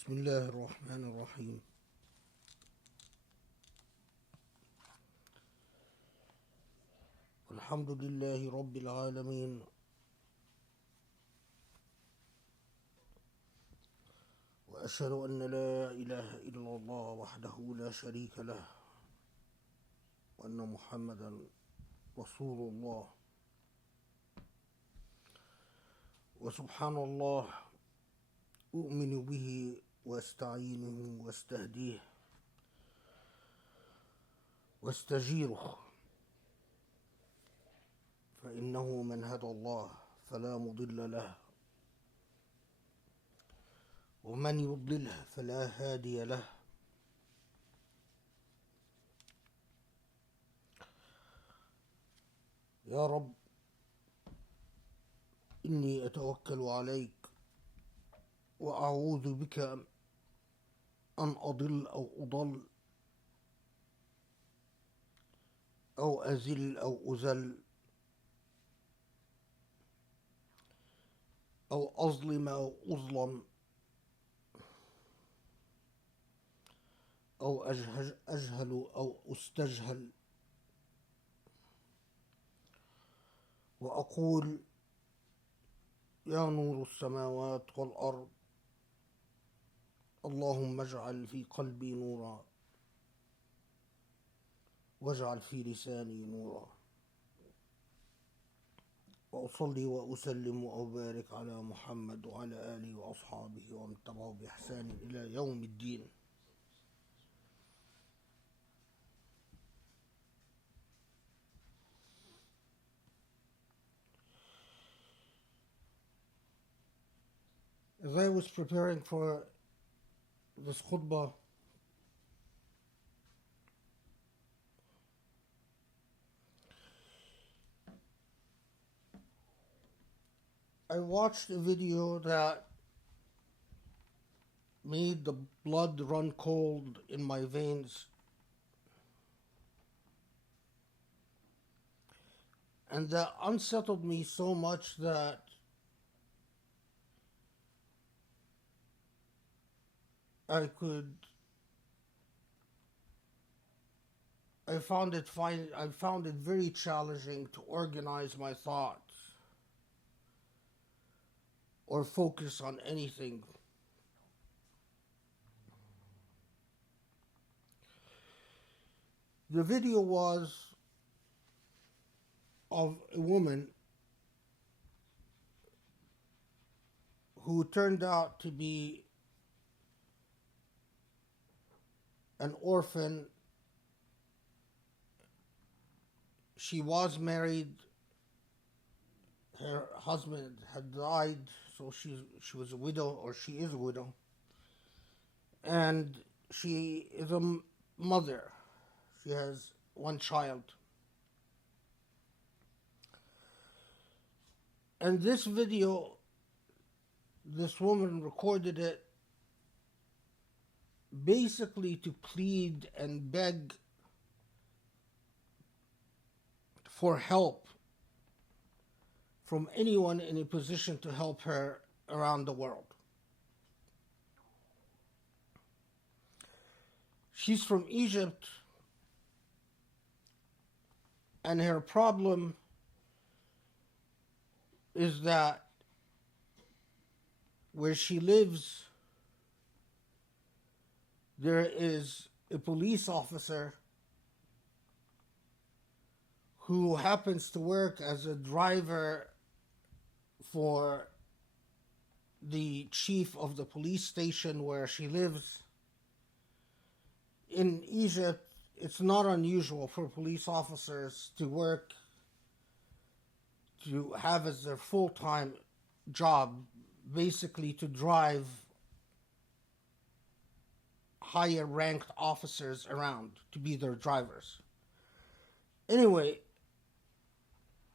بسم الله الرحمن الرحيم. الحمد لله رب العالمين، وأشهد أن لا إله إلا الله وحده لا شريك له، وأن محمدا رسول الله. وسبحان الله، أؤمن به وأستعينه وأستهديه واستجيره، فإنه من هدى الله فلا مضل له، ومن يضلله فلا هادي له. يا رب، إني أتوكل عليك وأعوذ بك أن أضل أو أضل أو أزل أو أزل أو أظلم أو أظلم أو أجهل أو أستجهل، وأقول: يا نور السماوات والأرض، اللهم اجعل في قلبي نورا، واجعل في لساني نورا. وأصلي وأسلم وأبارك على محمد وعلى آله وأصحابه ومن تبعه بإحسان إلى يوم الدين. As I was preparing for this khutbah, I watched a video that made the blood run cold in my veins, and that unsettled me so much that I found it very challenging to organize my thoughts or focus on anything. The video was of a woman who turned out to be an orphan. She was married. Her husband had died, so she was a widow, or she is a widow. And she is a mother. She has one child. And this video, this woman recorded it basically to plead and beg for help from anyone in a position to help her around the world. She's from Egypt, and her problem is that where she lives, there is a police officer who happens to work as a driver for the chief of the police station where she lives. In Egypt, it's not unusual for police officers to have as their full-time job, basically to drive higher ranked officers around, to be their drivers. Anyway,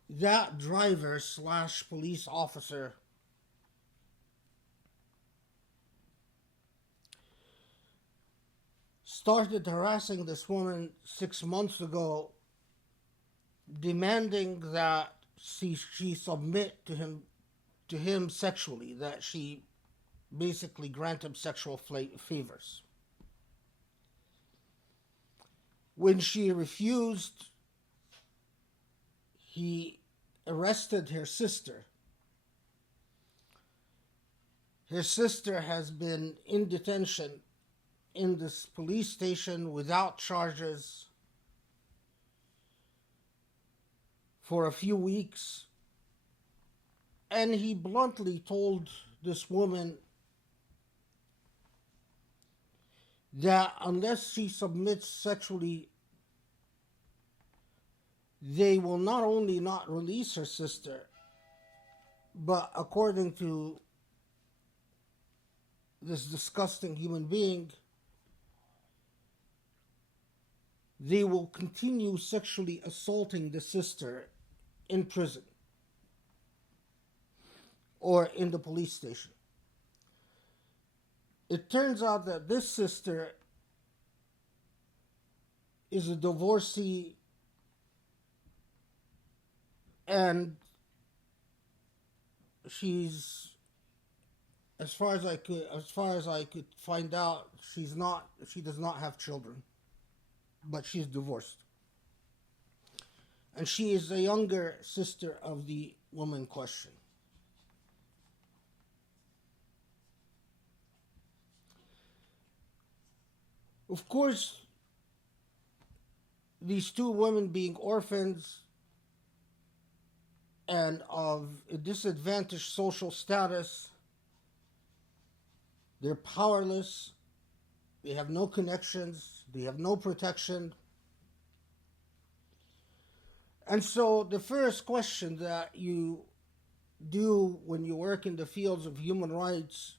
that driver / police officer started harassing this woman 6 months ago, demanding that she submit to him sexually, that she basically grant him sexual favors. When she refused, he arrested her sister. Her sister has been in detention in this police station without charges for a few weeks. And he bluntly told this woman that unless she submits sexually, they will not only not release her sister, but according to this disgusting human being, they will continue sexually assaulting the sister in prison or in the police station. It turns out that this sister is a divorcee, and she's, as far as I could find out, she does not have children, but she's divorced. And she is the younger sister of the woman in question. Of course, these two women being orphans and of a disadvantaged social status, they're powerless, they have no connections, they have no protection. And so the first question that you do when you work in the fields of human rights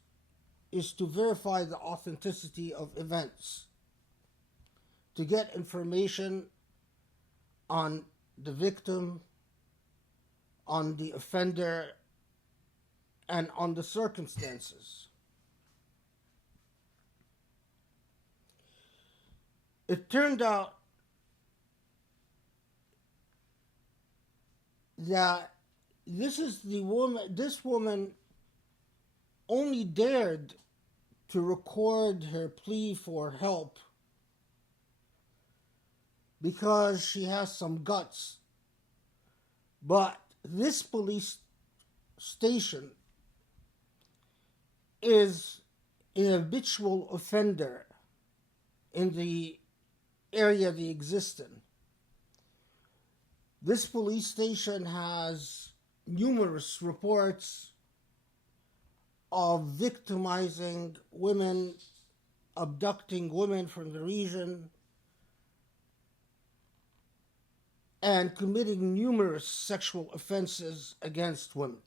is to verify the authenticity of events, to get information on the victim, on the offender, and on the circumstances. It turned out that this woman only dared to record her plea for help because she has some guts. But this police station is an habitual offender in the area they exist in. This police station has numerous reports of victimizing women, abducting women from the region, and committing numerous sexual offenses against women.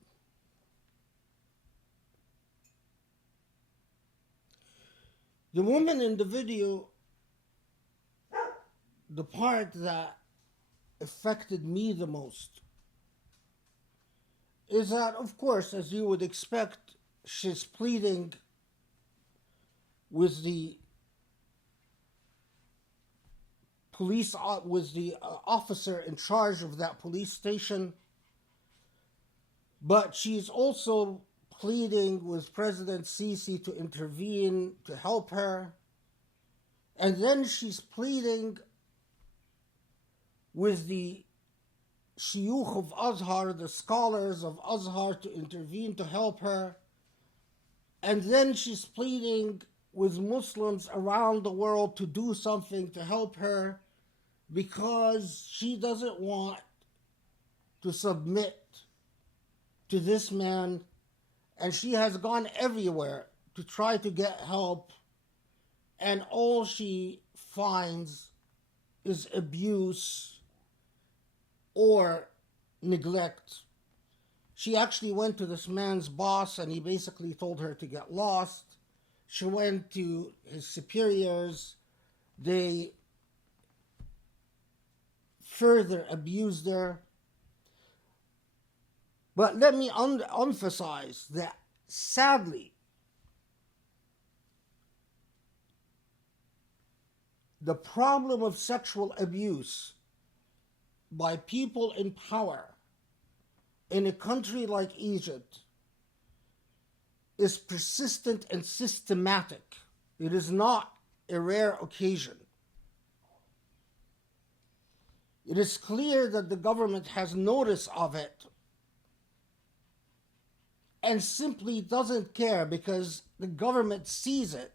The woman in the video, the part that affected me the most is that, of course, as you would expect, she's pleading with the officer in charge of that police station, but she's also pleading with President Sisi to intervene, to help her, and then she's pleading with the shuyukh of Azhar, the scholars of Azhar, to intervene, to help her, and then she's pleading with Muslims around the world to do something to help her, because she doesn't want to submit to this man, and she has gone everywhere to try to get help, and all she finds is abuse or neglect. She actually went to this man's boss, and he basically told her to get lost. She went to his superiors. They further abused her. But let me emphasize that, sadly, the problem of sexual abuse by people in power in a country like Egypt is persistent and systematic. It is not a rare occasion. It is clear that the government has notice of it and simply doesn't care, because the government sees it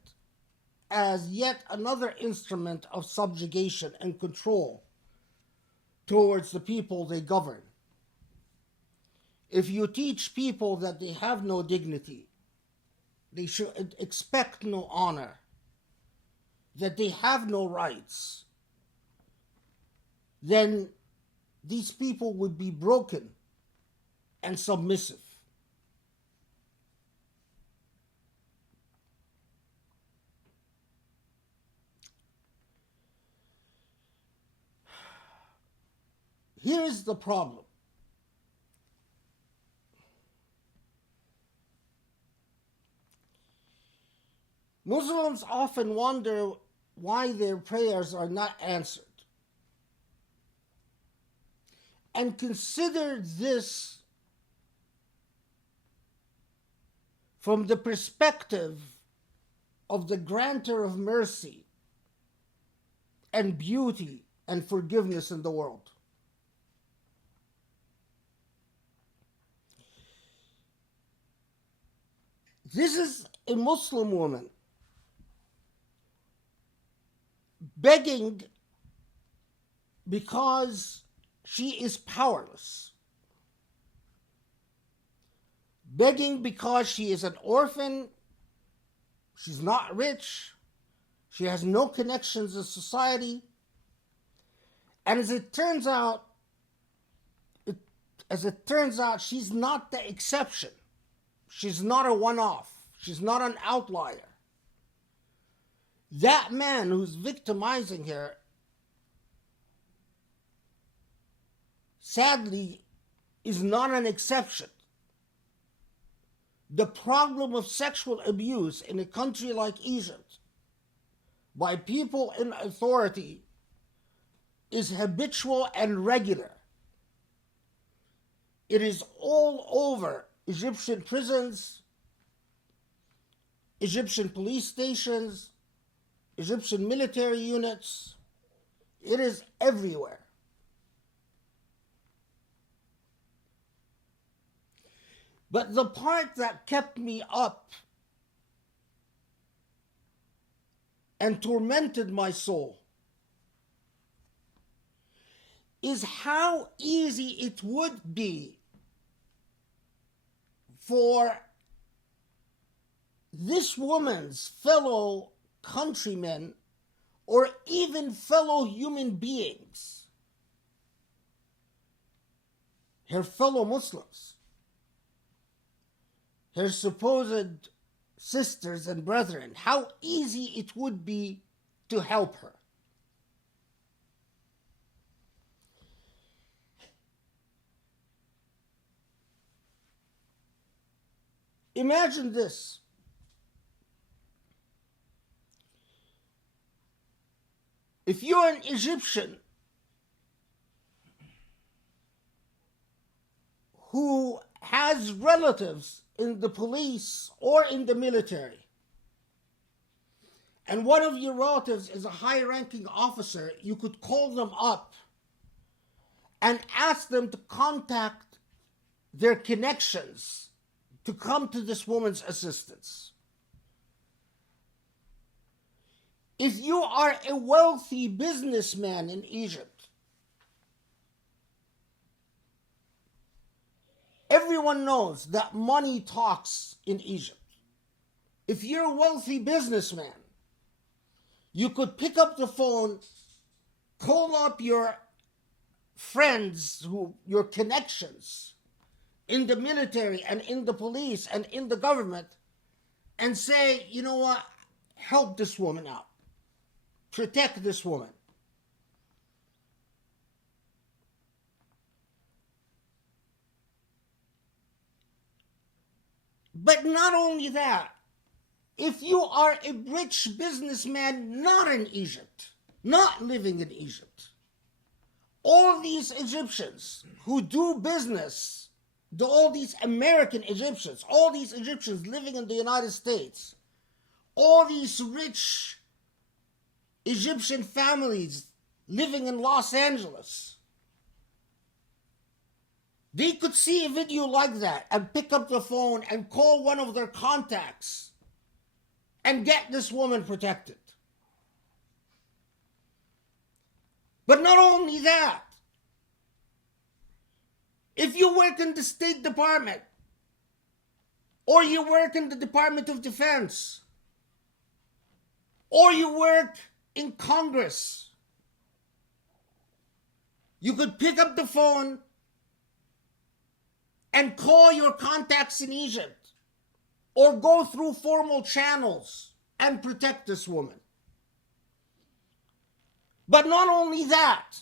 as yet another instrument of subjugation and control towards the people they govern. If you teach people that they have no dignity, they should expect no honor, that they have no rights, then these people would be broken and submissive. Here is the problem. Muslims often wonder why their prayers are not answered, and consider this from the perspective of the grantor of mercy and beauty and forgiveness in the world. This is a Muslim woman begging because she is powerless, begging because she is an orphan, she's not rich, she has no connections in society, and as it turns out, she's not the exception. She's not a one-off. She's not an outlier. That man who's victimizing her, sadly, is not an exception. The problem of sexual abuse in a country like Egypt by people in authority is habitual and regular. It is all over Egyptian prisons, Egyptian police stations, Egyptian military units. It is everywhere. But the part that kept me up and tormented my soul is how easy it would be for this woman's fellow countrymen or even fellow human beings, her fellow Muslims, her supposed sisters and brethren, how easy it would be to help her. Imagine this. If you're an Egyptian who has relatives in the police or in the military, and one of your relatives is a high-ranking officer, you could call them up and ask them to contact their connections to come to this woman's assistance. If you are a wealthy businessman in Egypt, everyone knows that money talks in Egypt. If you're a wealthy businessman, you could pick up the phone, call up your friends, your connections in the military and in the police and in the government, and say, you know what, help this woman out. Protect this woman. But not only that, if you are a rich businessman not in Egypt, not living in Egypt, all these Egyptians who do business all these American Egyptians, all these Egyptians living in the United States, all these rich Egyptian families living in Los Angeles, they could see a video like that and pick up the phone and call one of their contacts and get this woman protected. But not only that, if you work in the State Department or you work in the Department of Defense or you work in Congress, you could pick up the phone and call your contacts in Egypt or go through formal channels and protect this woman. But not only that,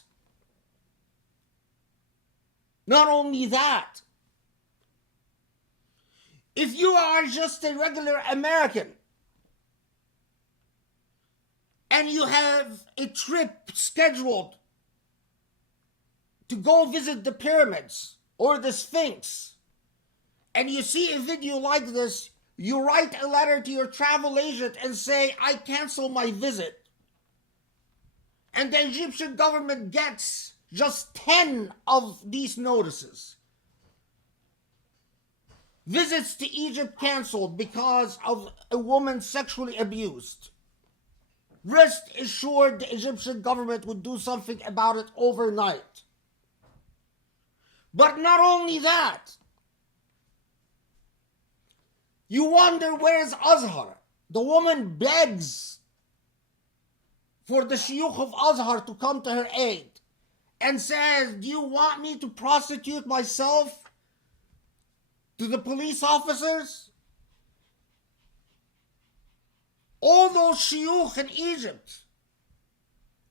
if you are just a regular American and you have a trip scheduled to go visit the pyramids or the Sphinx, and you see a video like this, you write a letter to your travel agent and say, I cancel my visit. And the Egyptian government gets just 10 of these notices. Visits to Egypt canceled because of a woman sexually abused. Rest assured the Egyptian government would do something about it overnight. But not only that, you wonder, where's Azhar? The woman begs for the Shuyukh of Azhar to come to her aid and says, do you want me to prostitute myself to the police officers? All those Shuyukh in Egypt,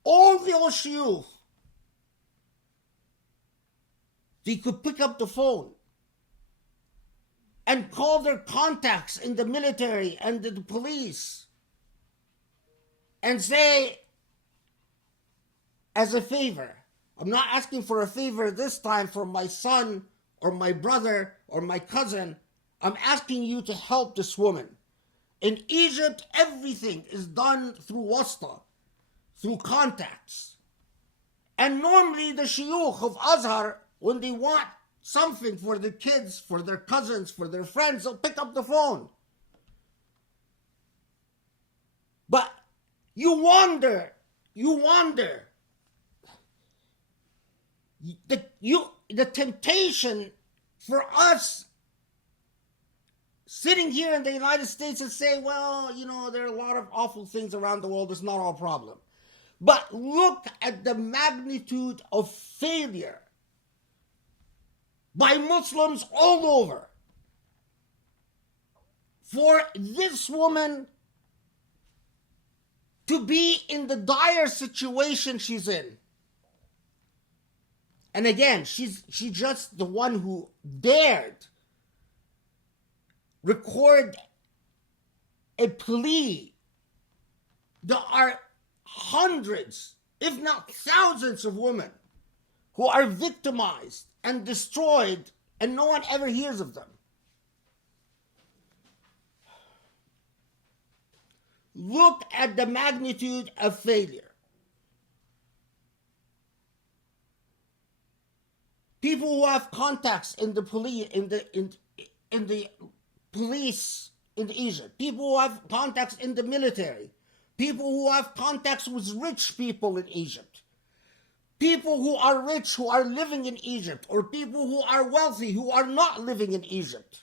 all those Shuyukh, they could pick up the phone and call their contacts in the military and the police and say, as a favor, I'm not asking for a favor this time for my son or my brother or my cousin, I'm asking you to help this woman. In Egypt, everything is done through wasta, through contacts. And normally the Shuyukh of Azhar, when they want something for their kids, for their cousins, for their friends, they'll pick up the phone. But you wonder, the temptation for us sitting here in the United States and say, well, there are a lot of awful things around the world, it's not our problem. But look at the magnitude of failure by Muslims all over for this woman to be in the dire situation she's in. And again, she's just the one who dared record a plea. There are hundreds, if not thousands of women who are victimized and destroyed and no one ever hears of them. Look at the magnitude of failure. People who have contacts in the police in Egypt, people who have contacts in the military, people who have contacts with rich people in Egypt, people who are rich who are living in Egypt, or people who are wealthy who are not living in Egypt,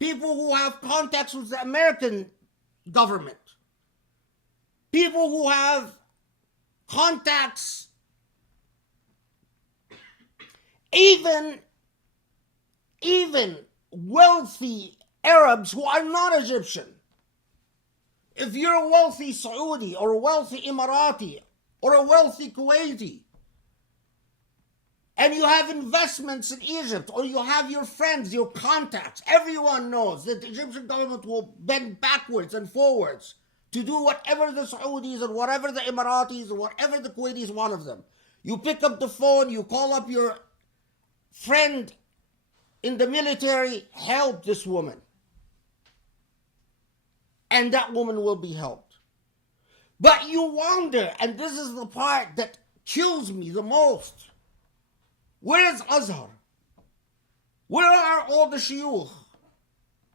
people who have contacts with the American government, people who have contacts, even wealthy Arabs who are not Egyptian. If you're a wealthy Saudi or a wealthy Emirati or a wealthy Kuwaiti and you have investments in Egypt, or you have your friends, your contacts, everyone knows that the Egyptian government will bend backwards and forwards to do whatever the Saudis and whatever the Emiratis or whatever the Kuwaitis want of them. You pick up the phone, you call up your friend in the military, help this woman. And that woman will be helped. But you wonder, and this is the part that kills me the most, where is Azhar? Where are all the shuyukh?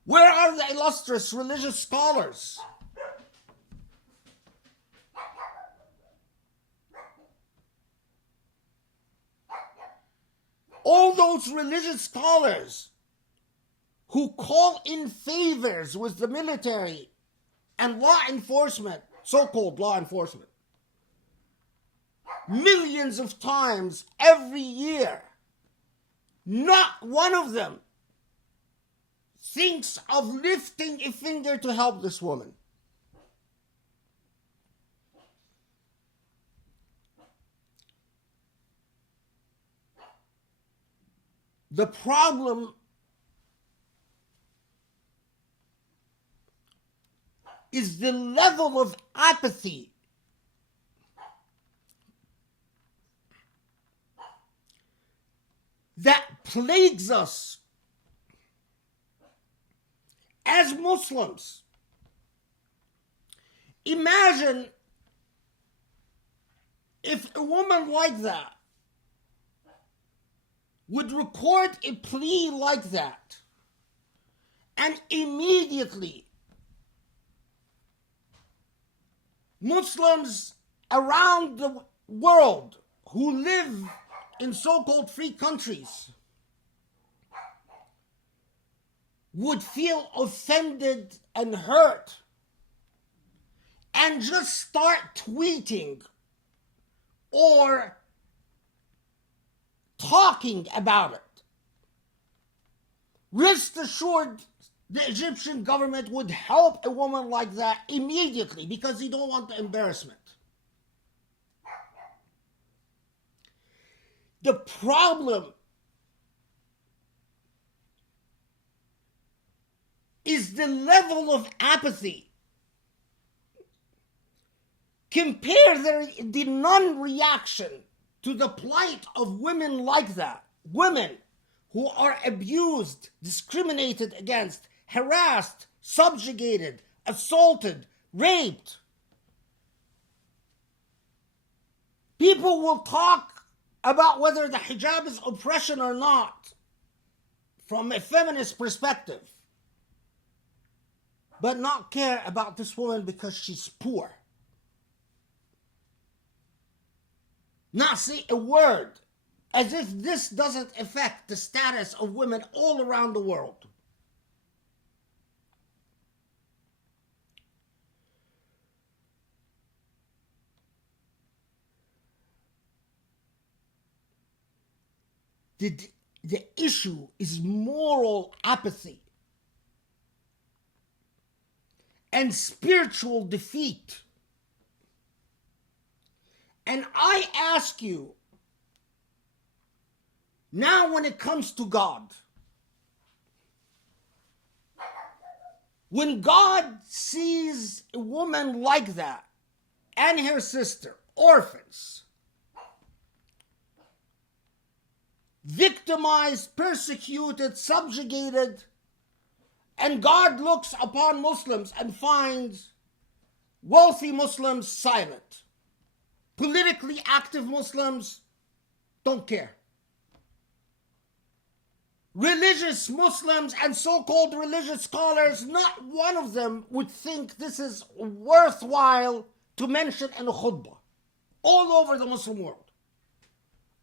Where are the illustrious religious scholars? All those religious scholars who call in favors with the military and law enforcement, so-called law enforcement, millions of times every year, not one of them thinks of lifting a finger to help this woman. The problem is the level of apathy that plagues us as Muslims. Imagine if a woman like that would record a plea like that, and immediately Muslims around the world who live in so-called free countries would feel offended and hurt and just start tweeting or talking about it. Rest assured, the Egyptian government would help a woman like that immediately because they don't want the embarrassment. The problem is the level of apathy. Compare the non-reaction to the plight of women like that. Women who are abused, discriminated against, harassed, subjugated, assaulted, raped. People will talk about whether the hijab is oppression or not from a feminist perspective, but not care about this woman because she's poor. Not say a word, as if this doesn't affect the status of women all around the world. The issue is moral apathy and spiritual defeat. And I ask you, now when it comes to God, when God sees a woman like that and her sister, orphans, victimized, persecuted, subjugated, and God looks upon Muslims and finds wealthy Muslims silent, politically active Muslims don't care, religious Muslims and so-called religious scholars, not one of them would think this is worthwhile to mention in a khutbah. All over the Muslim world,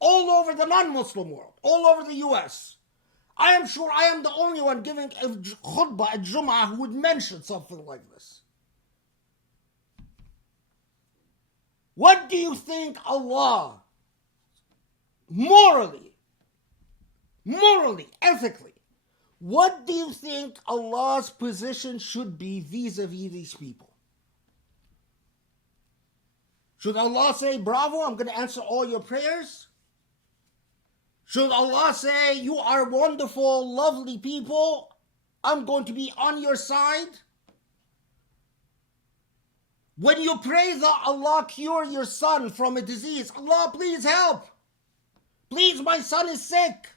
all over the non-Muslim world, all over the US. I am sure I am the only one giving a khutbah at Jum'ah who would mention something like this. What do you think Allah, morally, ethically, what do you think Allah's position should be vis-a-vis these people? Should Allah say, bravo, I'm going to answer all your prayers? Should Allah say, you are wonderful, lovely people, I'm going to be on your side? When you pray that Allah cure your son from a disease, Allah please help. Please, my son is sick.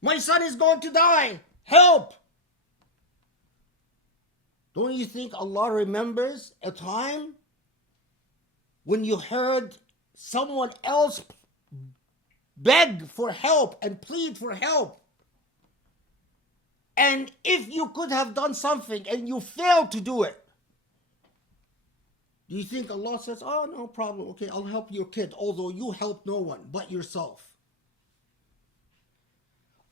My son is going to die. Help! Don't you think Allah remembers a time when you heard someone else beg for help and plead for help? And if you could have done something and you failed to do it, do you think Allah says, oh, no problem, okay, I'll help your kid, although you helped no one but yourself?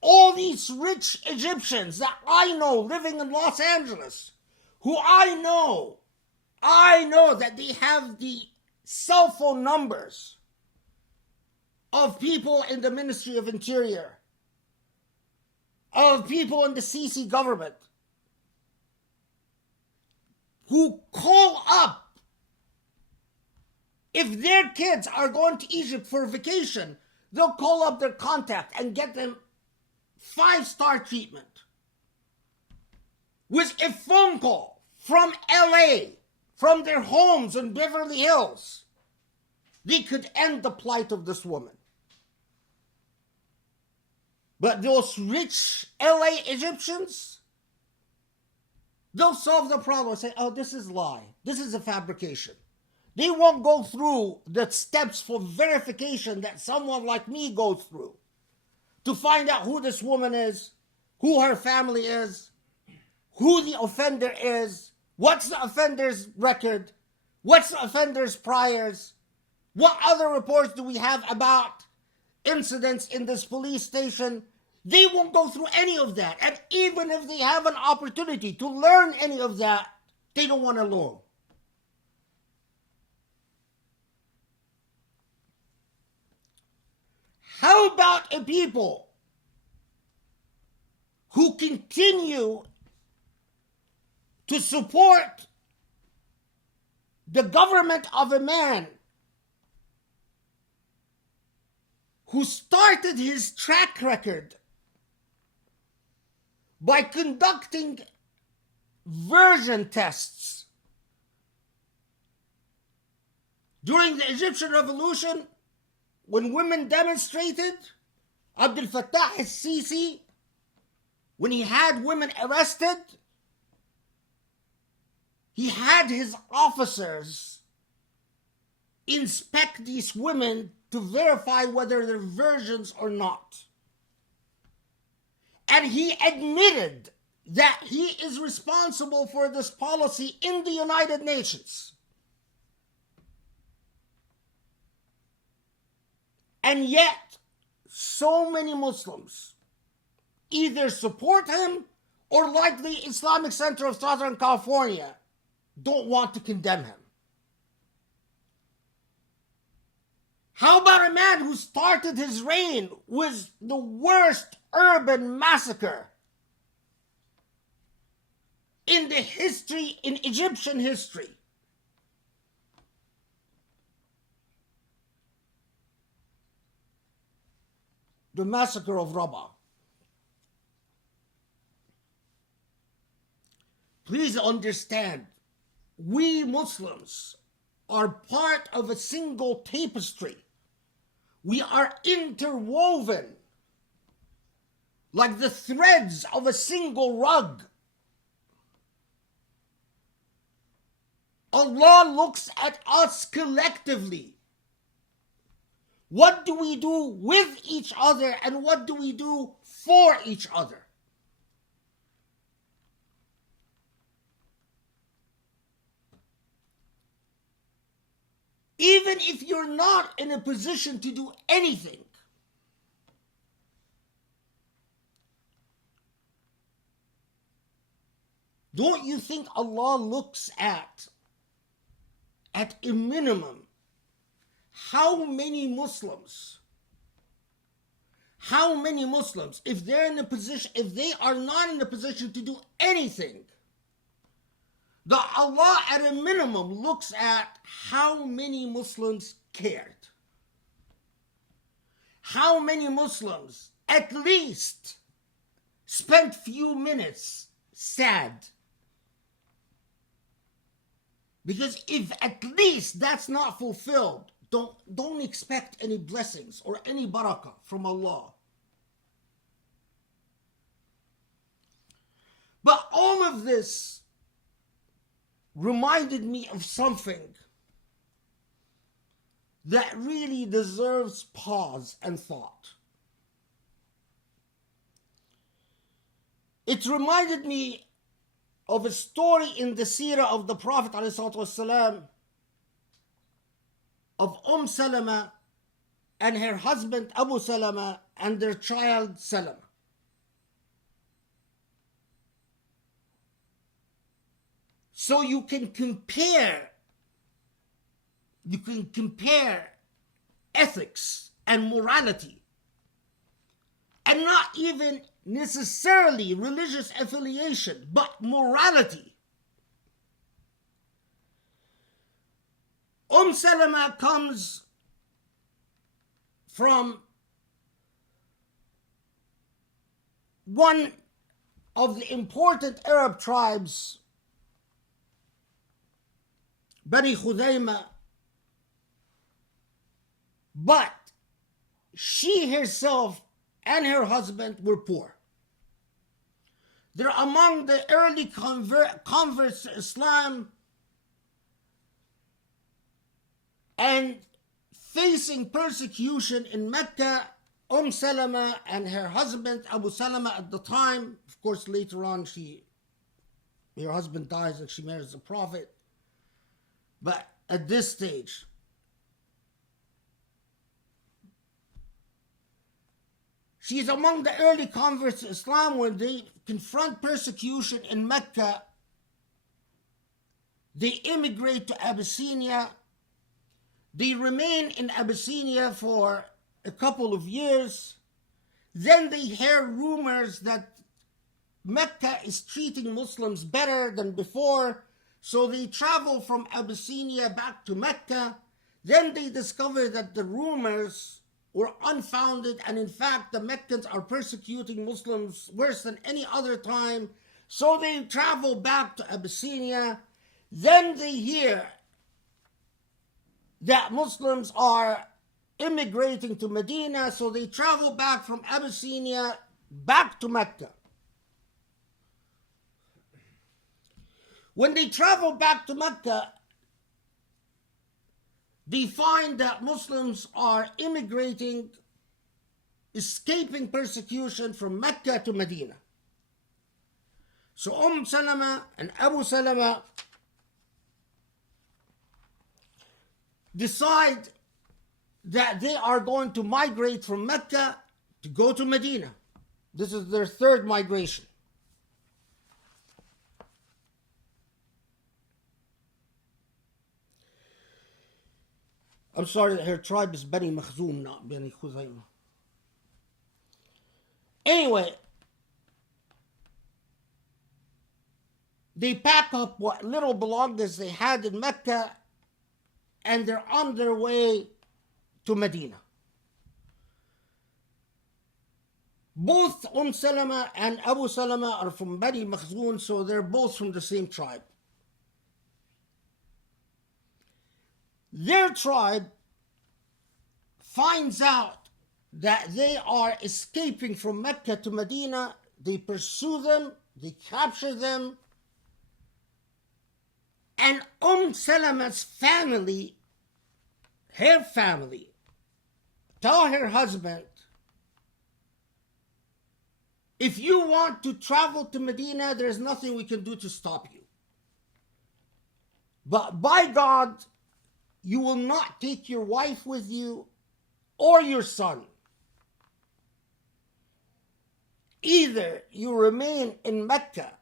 All these rich Egyptians that I know living in Los Angeles, who I know that they have the cell phone numbers of people in the Ministry of Interior, of people in the Sisi government, who call up if their kids are going to Egypt for vacation, they'll call up their contact and get them 5-star treatment with a phone call from LA, from their homes in Beverly Hills. They could end the plight of this woman. But those rich LA Egyptians, they'll solve the problem and say, oh, this is lie. This is a fabrication. They won't go through the steps for verification that someone like me goes through to find out who this woman is, who her family is, who the offender is, what's the offender's record, what's the offender's priors, what other reports do we have about incidents in this police station. They won't go through any of that. And even if they have an opportunity to learn any of that, they don't want to learn. How about a people who continue to support the government of a man who started his track record by conducting version tests during the Egyptian Revolution? When women demonstrated, Abdel Fattah al-Sisi, when he had women arrested, he had his officers inspect these women to verify whether they're virgins or not. And he admitted that he is responsible for this policy in the United Nations. And yet, so many Muslims either support him or, like the Islamic Center of Southern California, don't want to condemn him. How about a man who started his reign with the worst urban massacre in Egyptian history? The massacre of Rabaa. Please understand, we Muslims are part of a single tapestry. We are interwoven like the threads of a single rug. Allah looks at us collectively. What do we do with each other and what do we do for each other? Even if you're not in a position to do anything, don't you think Allah looks at a minimum, how many Muslims, if they are not in a position to do anything, the Allah at a minimum looks at how many Muslims cared. How many Muslims at least spent few minutes sad. Because if at least that's not fulfilled, don't expect any blessings or any barakah from Allah. all of this reminded me of something that really deserves pause and thought. It reminded me of a story in the seerah of the Prophet ﷺ of Salama and her husband Abu Salama and their child Salama. So you can compare ethics and morality, and not even necessarily religious affiliation, but morality. Salama comes from one of the important Arab tribes, Bani Khudayma, but she herself and her husband were poor. They're among the early converts to Islam and facing persecution in Mecca. Salama and her husband Abu Salama at the time, of course later on her husband dies and she marries the Prophet, but at this stage she's among the early converts to Islam. When they confront persecution in Mecca, they immigrate to Abyssinia. They remain in Abyssinia for a couple of years. Then they hear rumors that Mecca is treating Muslims better than before, so they travel from Abyssinia back to Mecca. Then they discover that the rumors were unfounded, and in fact the Meccans are persecuting Muslims worse than any other time. So they travel back to Abyssinia. Then they hear that Muslims are immigrating to Medina, so they travel back from Abyssinia back to Mecca. When they travel back to Mecca, they find that Muslims are immigrating, escaping persecution from Mecca to Medina. So Salama and Abu Salama decide that they are going to migrate from Mecca to go to Medina. This is their third migration. I'm sorry, her tribe is Bani Makhzum, not Bani Khuzayma. Anyway, they pack up what little belongings they had in Mecca and they're on their way to Medina. Both Salama and Abu Salama are from Bani Makhzum, so they're both from the same tribe. Their tribe finds out that they are escaping from Mecca to Medina. They pursue them, they capture them, and Salama's family, her family, tell her husband, if you want to travel to Medina, there's nothing we can do to stop you. But by God, you will not take your wife with you or your son. Either you remain in Mecca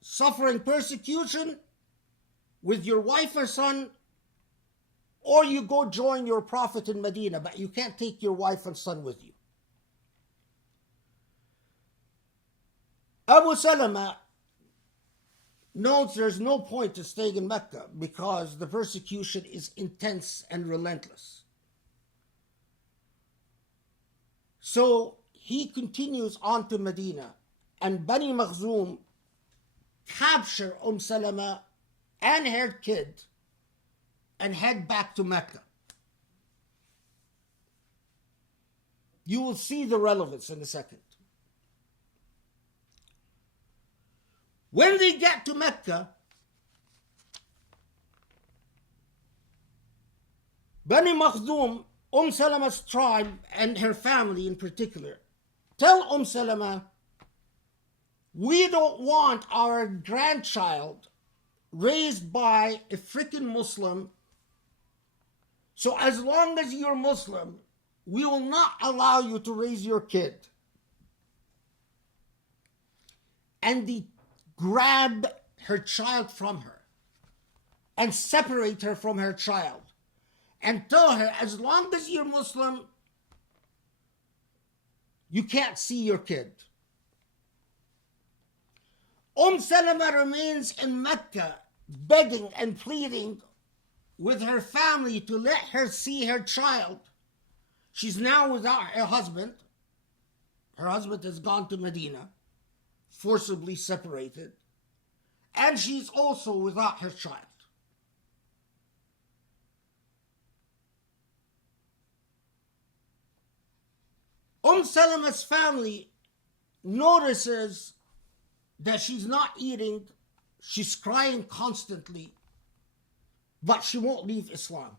suffering persecution with your wife or son, or you go join your Prophet in Medina, but you can't take your wife and son with you. Abu Salama knows there's no point to staying in Mecca because the persecution is intense and relentless. So he continues on to Medina, and Bani Makhzum capture Salama and her kid and head back to Mecca. You will see the relevance in a second. When they get to Mecca, Bani Makhzum, Salama's tribe and her family in particular, tell Salama, we don't want our grandchild raised by a freaking Muslim. So as long as you're Muslim, we will not allow you to raise your kid. And they grab her child from her and separate her from her child and tell her, as long as you're Muslim, you can't see your kid. Salama remains in Mecca, begging and pleading with her family to let her see her child. She's now without her husband. Her husband has gone to Medina, forcibly separated, and she's also without her child. Salama's family notices that she's not eating, she's crying constantly, but she won't leave Islam.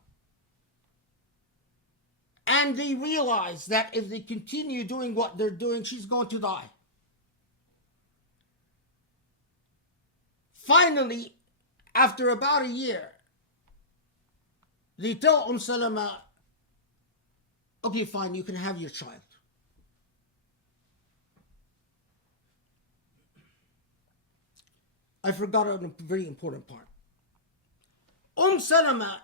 And they realize that if they continue doing what they're doing, she's going to die. Finally, after about a year, they tell Salama, okay, fine, you can have your child. I forgot a very important part. Salama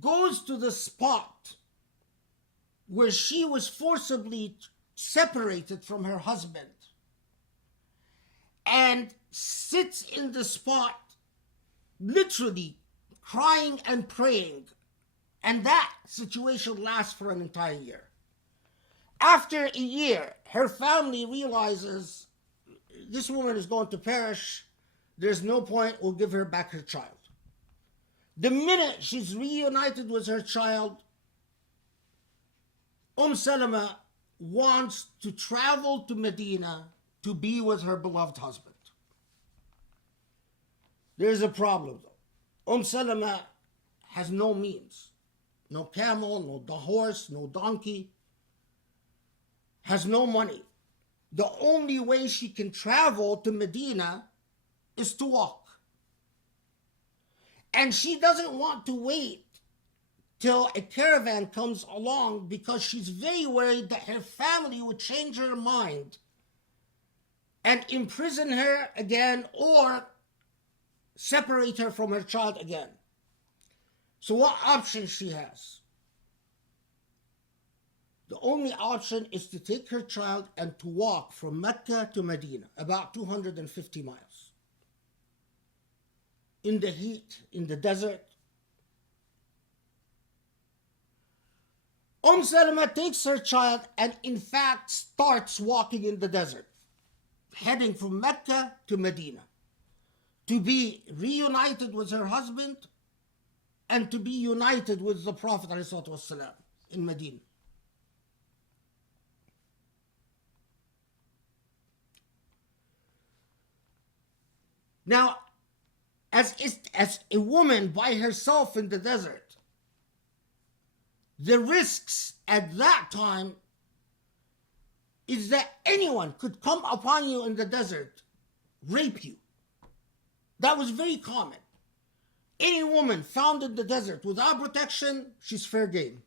goes to the spot where she was forcibly separated from her husband and sits in the spot, literally crying and praying. And that situation lasts for an entire year. After a year, her family realizes this woman is going to perish. There's no point, we'll give her back her child. The minute she's reunited with her child, Salama wants to travel to Medina to be with her beloved husband. There's a problem though. Salama has no means. No camel, no horse, no donkey. Has no money. The only way she can travel to Medina is to walk. And she doesn't want to wait till a caravan comes along because she's very worried that her family would change her mind and imprison her again or separate her from her child again. So what option she has? The only option is to take her child and to walk from Mecca to Medina, about 250 miles. In the heat, in the desert. Salama takes her child and in fact starts walking in the desert, heading from Mecca to Medina, to be reunited with her husband and to be united with the Prophet ﷺ in Medina. Now, as a woman by herself in the desert, the risks at that time is that anyone could come upon you in the desert, rape you. That was very common. Any woman found in the desert without protection, she's fair game.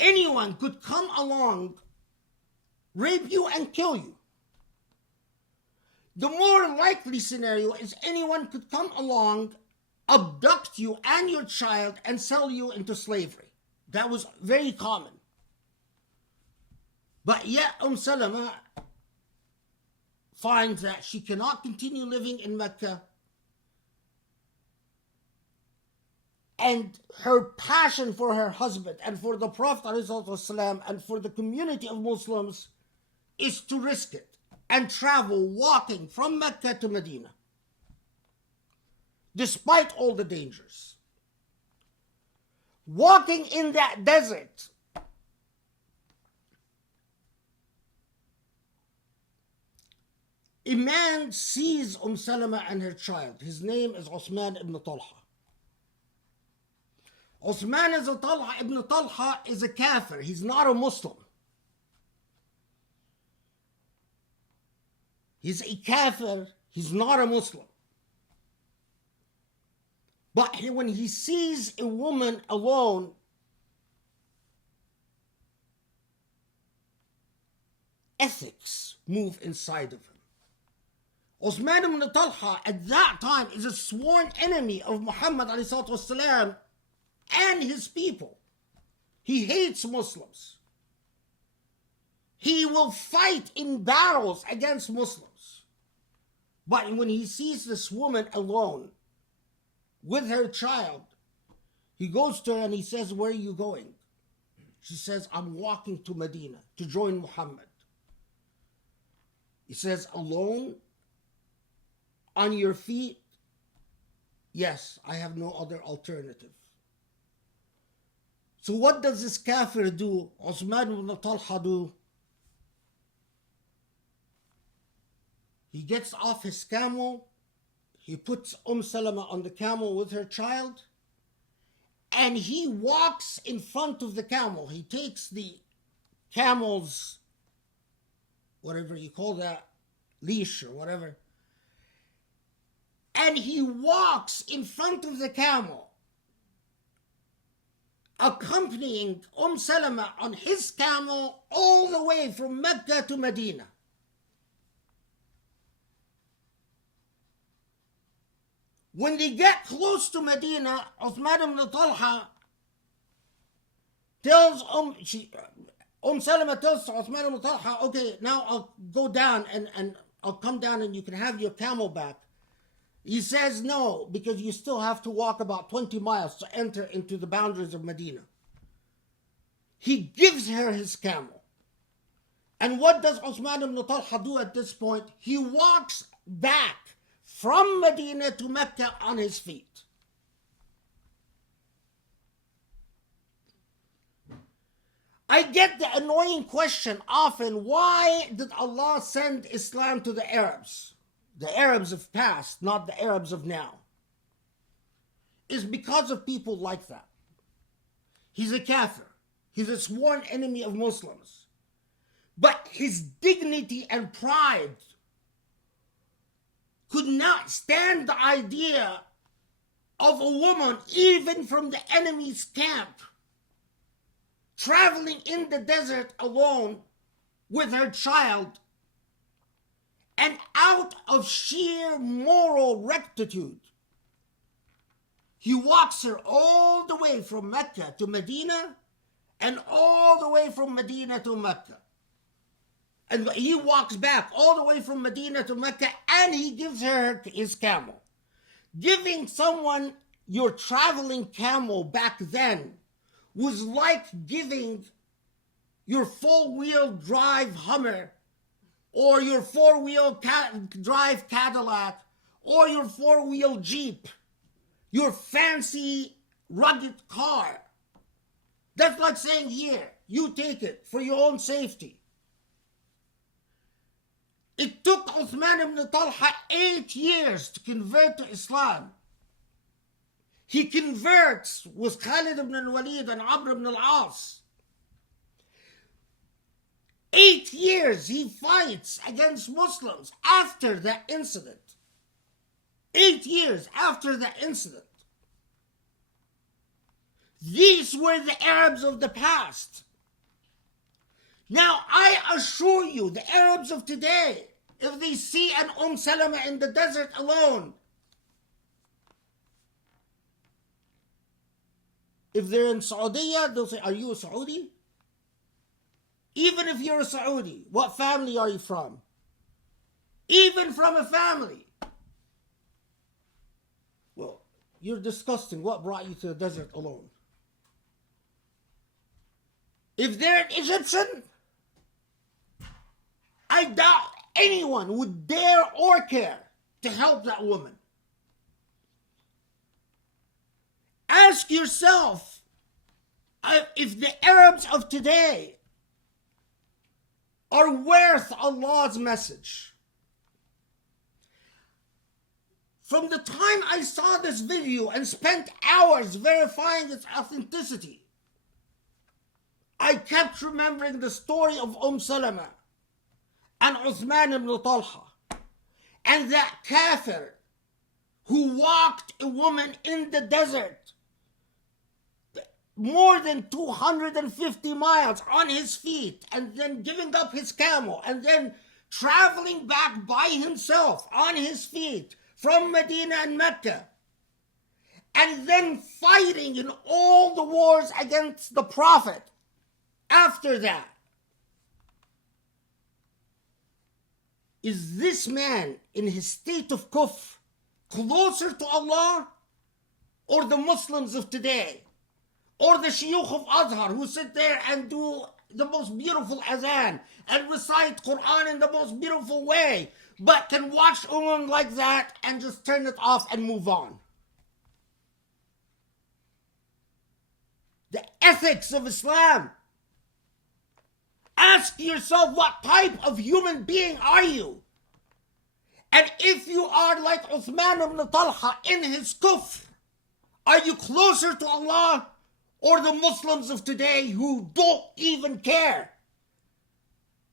Anyone could come along, rape you and kill you. The more likely scenario is anyone could come along, abduct you and your child and sell you into slavery. That was very common. But yet Salama finds that she cannot continue living in Mecca, and her passion for her husband and for the Prophet ﷺ and for the community of Muslims is to risk it and travel walking from Mecca to Medina, despite all the dangers. Walking in that desert, a man sees Salama and her child. His name is Uthman ibn Talha. Uthman ibn Talha is a kafir. He's not a Muslim. He's a kafir. He's not a Muslim. But when he sees a woman alone, ethics move inside of him. Uthman ibn Talha at that time is a sworn enemy of Muhammad والسلام, and his people. He hates Muslims. He will fight in battles against Muslims. But when he sees this woman alone with her child, he goes to her and he says, "Where are you going?" She says, "I'm walking to Medina to join Muhammad." He says, "Alone? On your feet?" "Yes, I have no other alternative." So what does this kafir do? Uthman ibn Talha do? He gets off his camel, he puts Salama on the camel with her child, and he walks in front of the camel. He takes the camel's, whatever you call that, leash or whatever, and he walks in front of the camel, accompanying Salama on his camel all the way from Mecca to Medina. When they get close to Medina, Uthman ibn Talha tells Salama tells Uthman ibn Talha, "Okay, now I'll go down and I'll come down and you can have your camel back." He says, "No, because you still have to walk about 20 miles to enter into the boundaries of Medina." He gives her his camel. And what does Uthman ibn Talha do at this point? He walks back from Medina to Mecca on his feet. I get the annoying question often, why did Allah send Islam to the Arabs? The Arabs of past, not the Arabs of now. It's because of people like that. He's a kafir. He's a sworn enemy of Muslims. But his dignity and pride could not stand the idea of a woman, even from the enemy's camp, traveling in the desert alone with her child, and out of sheer moral rectitude, he walks her all the way from Mecca to Medina and all the way from Medina to Mecca. And he walks back all the way from Medina to Mecca, and he gives her his camel. Giving someone your traveling camel back then was like giving your four-wheel drive Hummer or your four-wheel drive Cadillac or your four-wheel Jeep, your fancy rugged car. That's like saying, "Here, you take it for your own safety." It took Uthman ibn Talha 8 years to convert to Islam. He converts with Khalid ibn al-Walid and Amr ibn al-As. 8 years he fights against Muslims after that incident. 8 years after that incident. These were the Arabs of the past. Now, I assure you, the Arabs of today, if they see an Salama in the desert alone, if they're in Saudi, they'll say, "Are you a Saudi?" Even if you're a Saudi, what family are you from? Even from a family. Well, you're disgusting. What brought you to the desert alone? If they're an Egyptian, I doubt anyone would dare or care to help that woman. Ask yourself if the Arabs of today are worth Allah's message. From the time I saw this video and spent hours verifying its authenticity, I kept remembering the story of Salama and Uthman ibn Talha and that kafir who walked a woman in the desert more than 250 miles on his feet, and then giving up his camel, and then traveling back by himself on his feet from Medina and Mecca, and then fighting in all the wars against the Prophet after that. Is this man in his state of kufr closer to Allah, or the Muslims of today, or the shuyukh of Azhar who sit there and do the most beautiful azan and recite Quran in the most beautiful way, but can watch a woman like that and just turn it off and move on? The ethics of Islam. Ask yourself, what type of human being are you? And if you are like Uthman ibn Talha in his kufr, are you closer to Allah or the Muslims of today who don't even care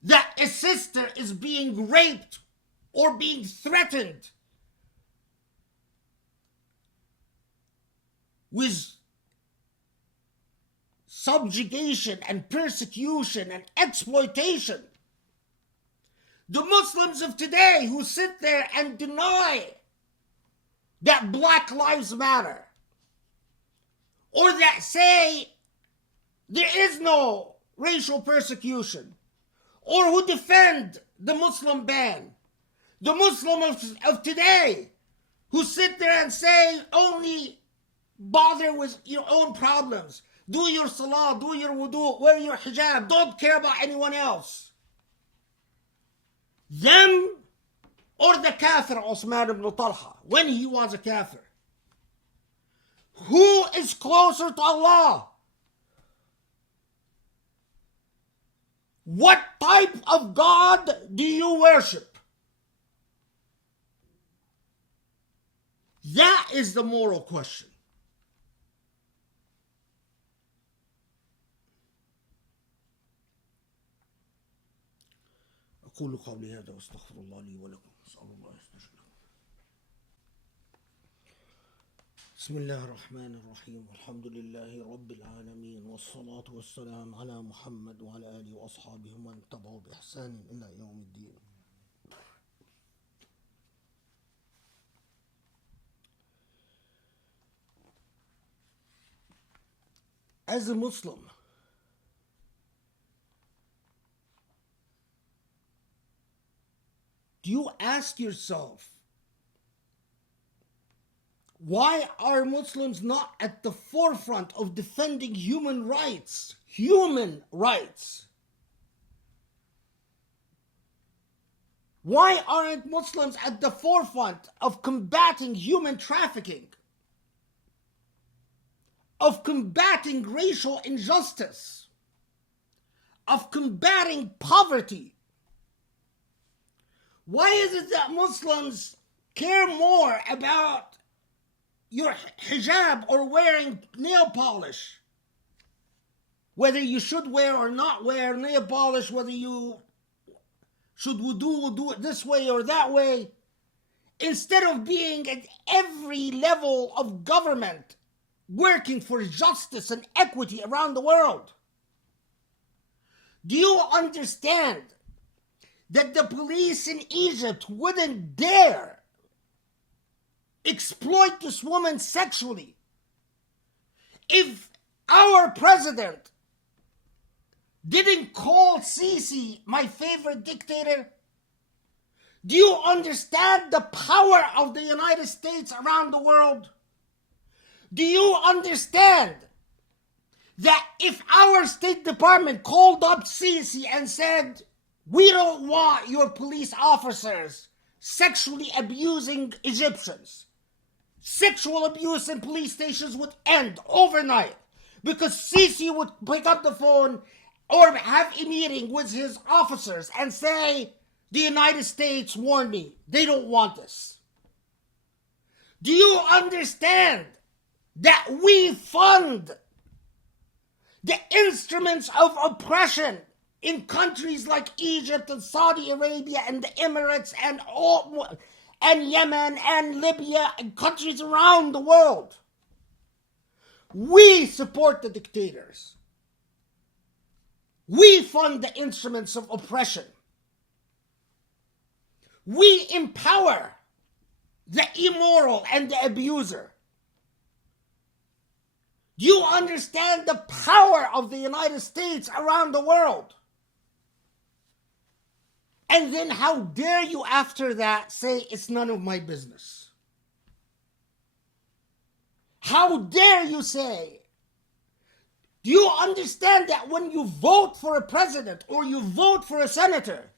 that a sister is being raped or being threatened with subjugation and persecution and exploitation? The Muslims of today who sit there and deny that Black Lives Matter, or that say there is no racial persecution, or who defend the Muslim ban. The Muslims of today who sit there and say only bother with your own problems. Do your salah, do your wudu, wear your hijab, don't care about anyone else. Them or the kafir Uthman ibn Talha when he was a kafir? Who is closer to Allah? What type of God do you worship? That is the moral question. أقول قولي هذا واستغفر الله لي ولكم. أسأل الله يستجيب. بسم الله الرحمن الرحيم. والحمد لله رب العالمين، والصلاة والسلام على محمد وعلى آله وأصحابه ومن تبعوا بإحسان إلى يوم الدين. As a Muslim, do you ask yourself, why are Muslims not at the forefront of defending human rights? Human rights. Why aren't Muslims at the forefront of combating human trafficking? Of combating racial injustice? Of combating poverty? Why is it that Muslims care more about your hijab or wearing nail polish? Whether you should wear or not wear nail polish, whether you should do it this way or that way, instead of being at every level of government working for justice and equity around the world. Do you understand that the police in Egypt wouldn't dare exploit this woman sexually if our president didn't call Sisi my favorite dictator? Do you understand the power of the United States around the world? Do you understand that if our State Department called up Sisi and said, we don't want your police officers sexually abusing Egyptians, sexual abuse in police stations would end overnight, because Sisi would pick up the phone or have a meeting with his officers and say, the United States warned me, they don't want this. Do you understand that we fund the instruments of oppression in countries like Egypt and Saudi Arabia and the Emirates and Yemen and Libya and countries around the world? We support the dictators. We fund the instruments of oppression. We empower the immoral and the abuser. Do you understand the power of the United States around the world? And then how dare you after that say it's none of my business? How dare you say? Do you understand that when you vote for a president or you vote for a senator,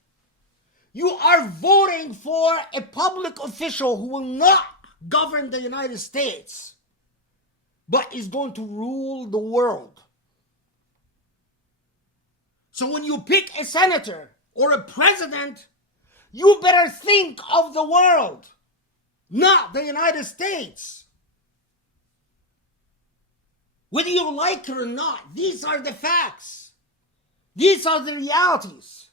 you are voting for a public official who will not govern the United States, but is going to rule the world? So when you pick a senator or a president, you better think of the world, not the United States. Whether you like it or not, these are the facts. These are the realities.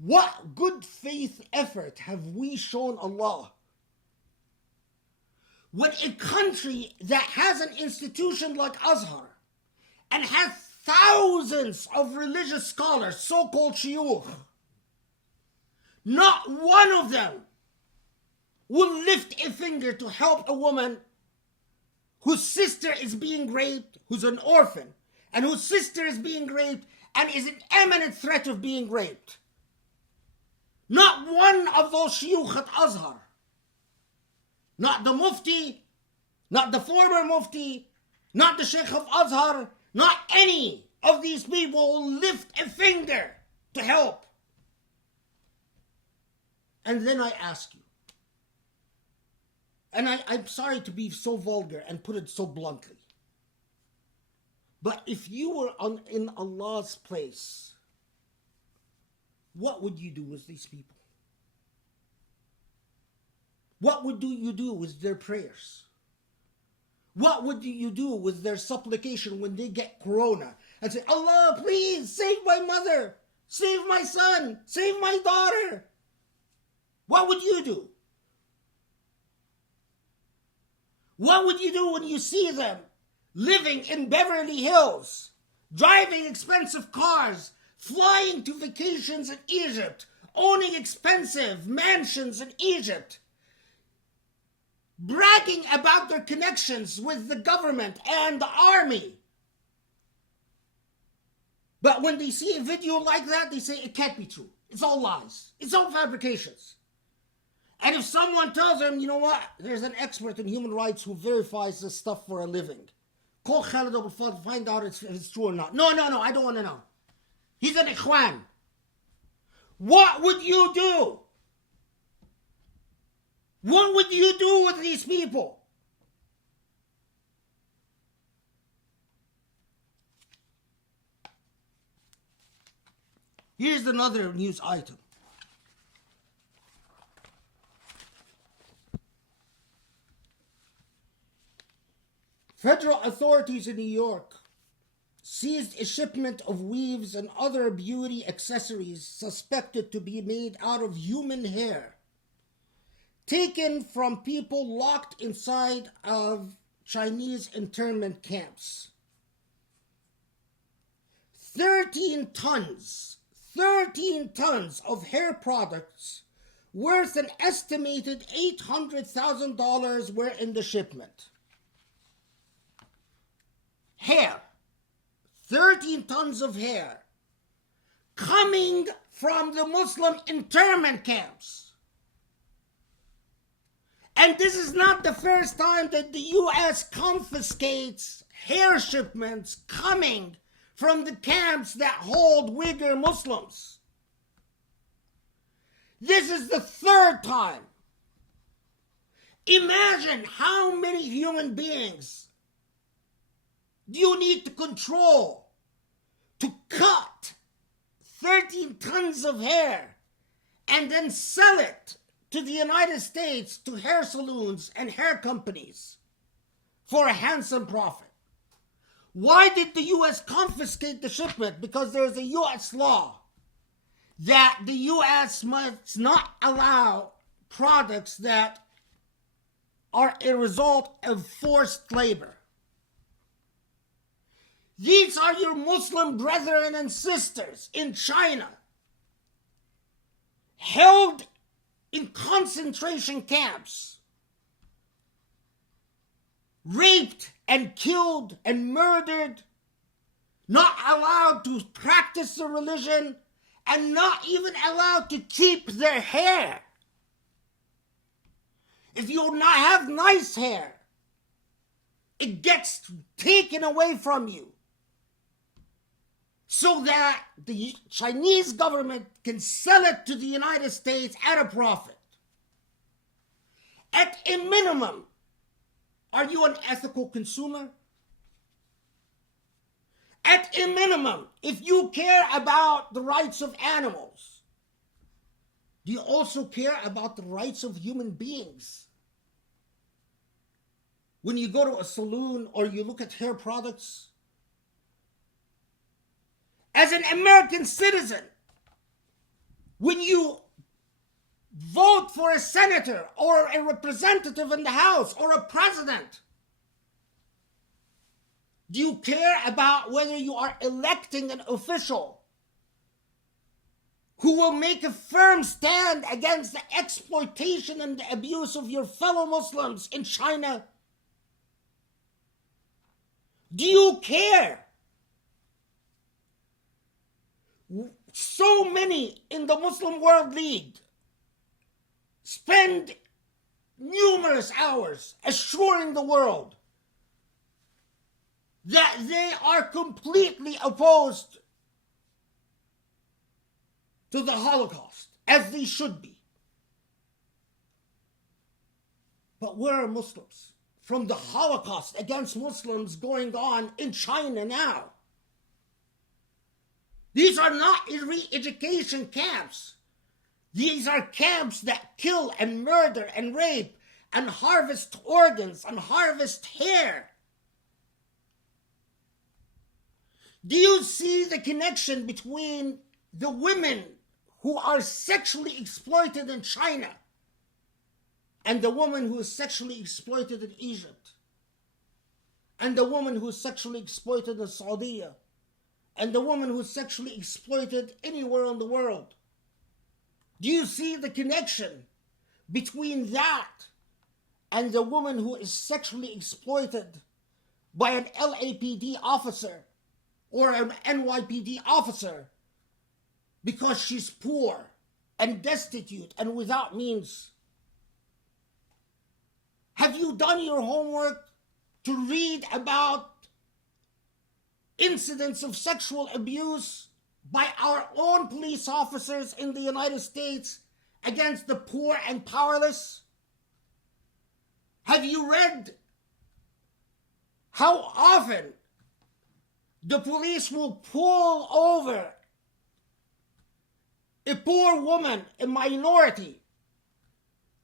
What good faith effort have we shown Allah when a country that has an institution like Azhar and has thousands of religious scholars, so-called shuyukh, not one of them will lift a finger to help a woman whose sister is being raped, who's an orphan, and whose sister is being raped and is in imminent threat of being raped? Not one of those shuyukh at Azhar, not the mufti, not the former mufti, not the sheikh of Azhar, not any of these people will lift a finger to help. And then I ask you, and I'm sorry to be so vulgar and put it so bluntly, but if you were in Allah's place, what would you do with these people? What would you do with their prayers? What would you do with their supplication when they get corona and say, Allah, please save my mother, save my son, save my daughter? What would you do? What would you do when you see them living in Beverly Hills, driving expensive cars, flying to vacations in Egypt, owning expensive mansions in Egypt, bragging about their connections with the government and the army? But when they see a video like that, they say it can't be true. It's all lies. It's all fabrications. And if someone tells them, you know what, there's an expert in human rights who verifies this stuff for a living, call Khalid Abul Fadl, find out if it's true or not. No, I don't want to know. He's an ikhwan. What would you do? What would you do with these people? Here's another news item. Federal authorities in New York seized a shipment of weaves and other beauty accessories suspected to be made out of human hair, taken from people locked inside of Chinese internment camps. 13 tons of hair products worth an estimated $800,000 were in the shipment. Hair. 13 tons of hair coming from the Muslim internment camps. And this is not the first time that the U.S. confiscates hair shipments coming from the camps that hold Uyghur Muslims. This is the third time. Imagine how many human beings do you need to control to cut 13 tons of hair and then sell it to the United States to hair salons and hair companies for a handsome profit. Why did the U.S. confiscate the shipment? Because there's a U.S. law that the U.S. must not allow products that are a result of forced labor. These are your Muslim brethren and sisters in China, held in concentration camps, raped and killed and murdered, not allowed to practice their religion, and not even allowed to keep their hair. If you not have nice hair, it gets taken away from you so that the Chinese government can sell it to the United States at a profit. At a minimum, are you an ethical consumer? At a minimum, if you care about the rights of animals, do you also care about the rights of human beings? When you go to a salon or you look at hair products, as an American citizen, when you vote for a senator or a representative in the House or a president, do you care about whether you are electing an official who will make a firm stand against the exploitation and the abuse of your fellow Muslims in China? Do you care? So many in the Muslim World League spend numerous hours assuring the world that they are completely opposed to the Holocaust, as they should be. But where are Muslims from the Holocaust against Muslims going on in China now? These are not re-education camps. These are camps that kill and murder and rape and harvest organs and harvest hair. Do you see the connection between the women who are sexually exploited in China and the woman who is sexually exploited in Egypt, and the woman who is sexually exploited in Saudi, and the woman who is sexually exploited anywhere in the world? Do you see the connection between that and the woman who is sexually exploited by an LAPD officer or an NYPD officer because she's poor and destitute and without means? Have you done your homework to read about incidents of sexual abuse by our own police officers in the United States against the poor and powerless? Have you read how often the police will pull over a poor woman, a minority,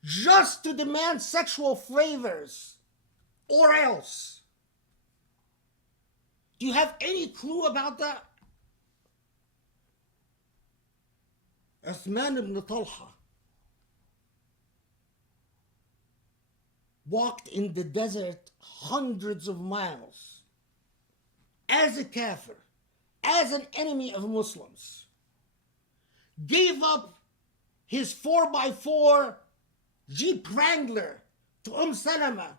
just to demand sexual favors or else? Do you have any clue about that? Uthman ibn Talha walked in the desert hundreds of miles as a kafir, as an enemy of Muslims, gave up his 4x4 Jeep Wrangler to Salama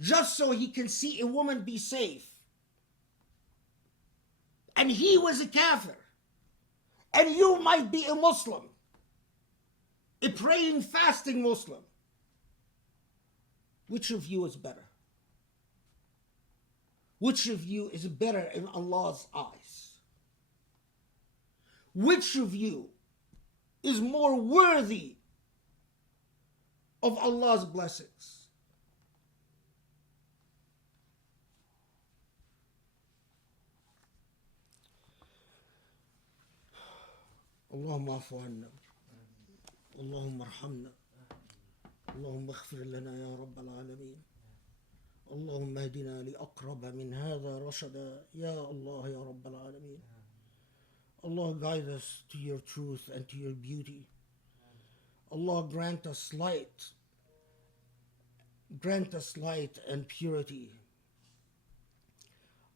just so he can see a woman be safe. And he was a kafir. And you might be a Muslim, a praying, fasting Muslim. Which of you is better? Which of you is better in Allah's eyes? Which of you is more worthy of Allah's blessings? اللهم اعف عنا. اللهم ارحمنا. اللهم اغفر لنا يا رب العالمين. اللهم اهدنا لأقرب من هذا رشدا يا الله يا رب العالمين. Allah, guide us to your truth and to your beauty. Allah, grant us light. Grant us light and purity.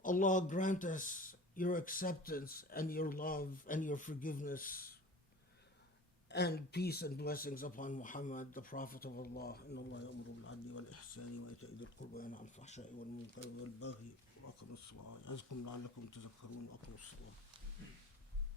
Allah, grant us your acceptance and your love and your forgiveness and peace and blessings upon Muhammad, the Prophet of Allah. إن الله يأمر بالعدل والإحسان وإيتاء ذي القربى وينهى عن الفحشاء والمنكر والبغي وأقيموا الصلاة يعظكم لعلكم تذكرون. أقيموا الصلاة.